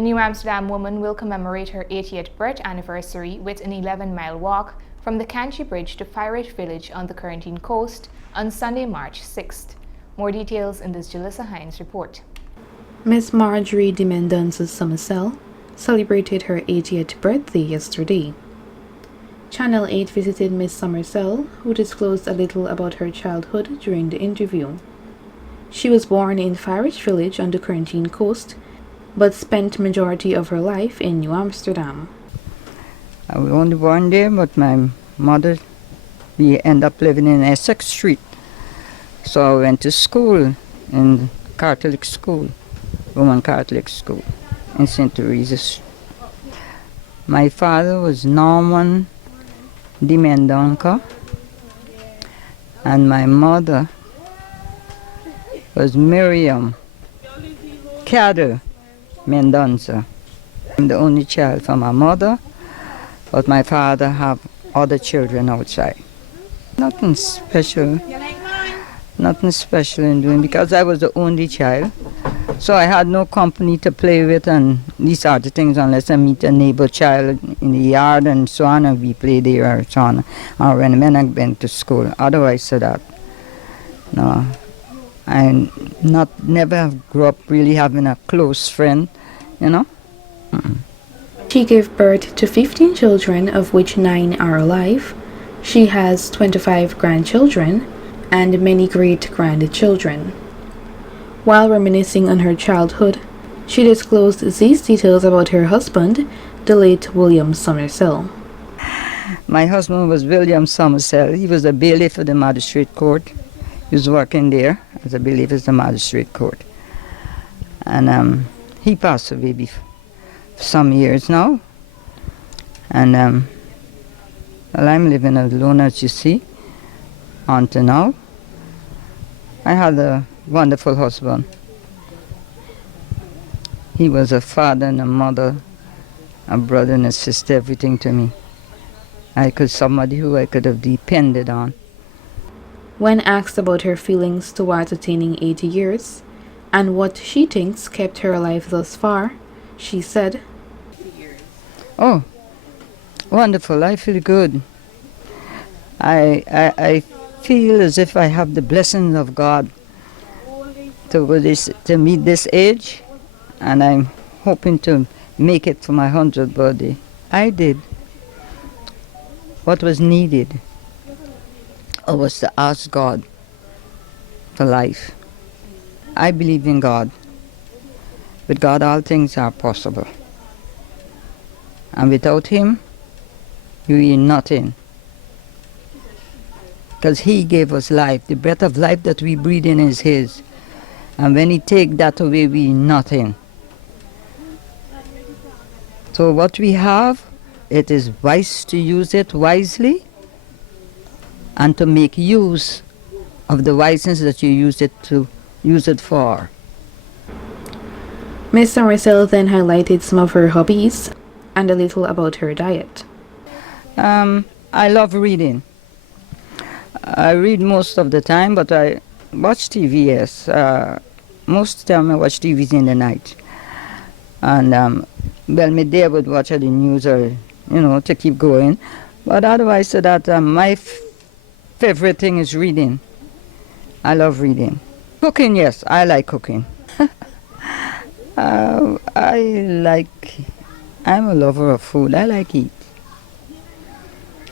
A New Amsterdam woman will commemorate her 80th birth anniversary with an 11-mile walk from the Kanchi Bridge to Pirate Village on the Quarantine Coast on Sunday, March 6th. More details in this Jalissa Hines report. Miss Marjorie de Mendonça Somercell celebrated her 80th birthday yesterday. Channel 8 visited Miss Somercell, who disclosed a little about her childhood during the interview. She was born in Pirate Village on the Quarantine Coast, but spent majority of her life in New Amsterdam. I was only born there, but my mother, we ended up living in Essex Street. So I went to school in Catholic school, Roman Catholic school in St. Teresa's. My father was Norman de Mendonça, and my mother was Miriam Cadder Mendonça. I'm the only child from my mother, but my father have other children outside. Nothing special in doing, because I was the only child. So I had no company to play with and these sort of things unless I meet a neighbor child in the yard and so on, and we play there or so on, or when I went to school. Otherwise, so that, no. I never grew up really having a close friend, you know. She gave birth to 15 children, of which 9 are alive. She has 25 grandchildren and many great-grandchildren. While reminiscing on her childhood, she disclosed these details about her husband, the late William Somercell. My husband was William Somercell. He was a bailiff of the magistrate court. He was working there as a bailiff of the magistrate court. And he passed away for some years now. And well, I'm living alone, as you see, until now. I had a wonderful husband. He was a father and a mother, a brother and a sister, everything to me. Somebody who I could have depended on. When asked about her feelings towards attaining 80 years and what she thinks kept her alive thus far, she said, "Oh, wonderful! I feel good. I feel as if I have the blessings of God to meet this age, and I'm hoping to make it for my 100th birthday. I did what was needed. I was to ask God for life. I believe in God. With God, all things are possible. And without Him, you are nothing. Because He gave us life. The breath of life that we breathe in is His. And when He take that away, we are nothing. So what we have, it is wise to use it wisely and to make use of the wiseness that you use it for." Miss Somercell then highlighted some of her hobbies and a little about her diet. I love reading. I read most of the time, but I watch TV, yes. Most of the time I watch TVs in the night. And, well, midday I would watch the news or, to keep going. But otherwise, so that my favorite thing is reading. I love reading. Cooking, yes, I like cooking. I'm a lover of food. I like eat.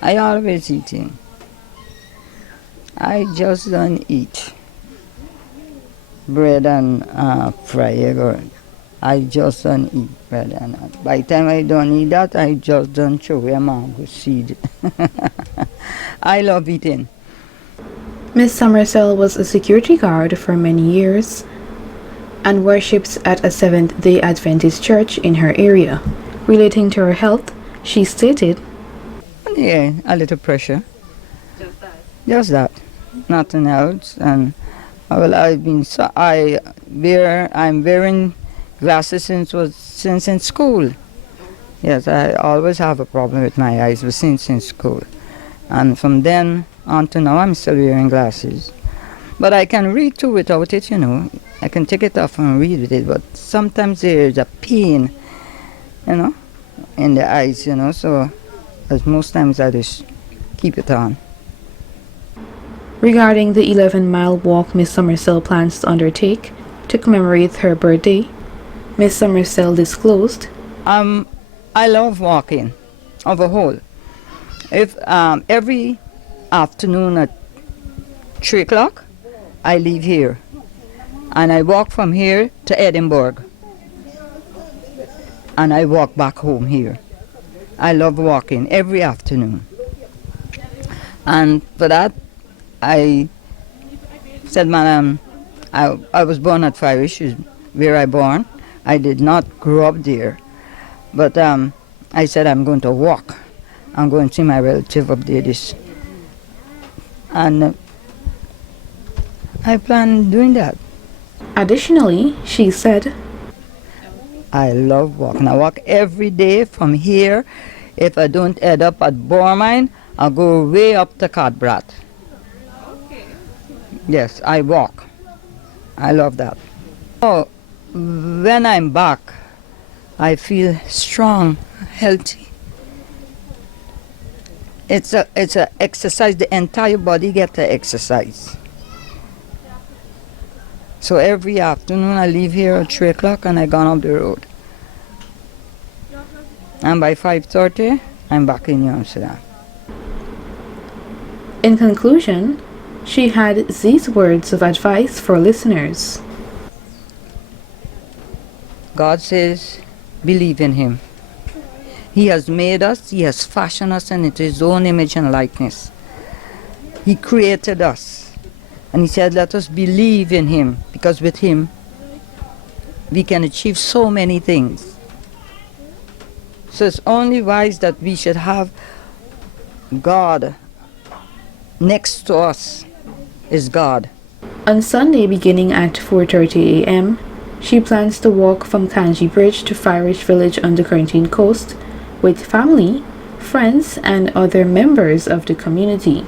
I always eating. I just don't eat bread and fried egg. Or I just don't eat bread and by the time I don't eat that, I just don't throw away a mango seed. I love eating. Miss Somercell was a security guard for many years and worships at a Seventh-day Adventist church in her area. Relating to her health, she stated, "Yeah, a little pressure. Just that. Nothing else. And well, I'm wearing glasses since in school. Yes, I always have a problem with my eyes, but since in school. And from then on to now, I'm still wearing glasses. But I can read too without it, I can take it off and read with it, but sometimes there's a pain you know, in the eyes, you know. So, as most times I just keep it on. Regarding the 11-mile walk Miss Summersell plans to undertake to commemorate her birthday, Miss Summersell disclosed, I love walking, of a whole. If every afternoon at 3 o'clock, I leave here, and I walk from here to Edinburgh, and I walk back home here. I love walking every afternoon, and for that, I said, Madam, I was born at Firish, is where I born. I did not grow up there, but I said I'm going to walk. I'm going to see my relative up there and I plan doing that. Additionally, she said, I love walking. I walk every day from here. If I don't end up at Bourmine, I'll go way up to Cadbrat. Yes, I walk. I love that. Oh, when I'm back, I feel strong, healthy. It's a exercise. The entire body get to exercise. So every afternoon I leave here at 3 o'clock and I gone up the road. And by 5:30, I'm back in New Amsterdam. in conclusion, she had these words of advice for listeners. God says, believe in Him. He has made us, He has fashioned us in His own image and likeness. He created us. And He said, let us believe in Him, because with Him, we can achieve so many things. So it's only wise that we should have God next to us is God. On Sunday beginning at 4:30 a.m., she plans to walk from Kanji Bridge to Firish Village on the Quarantine Coast with family, friends, and other members of the community.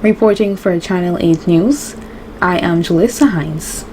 Reporting for Channel 8 News, I am Julissa Hines.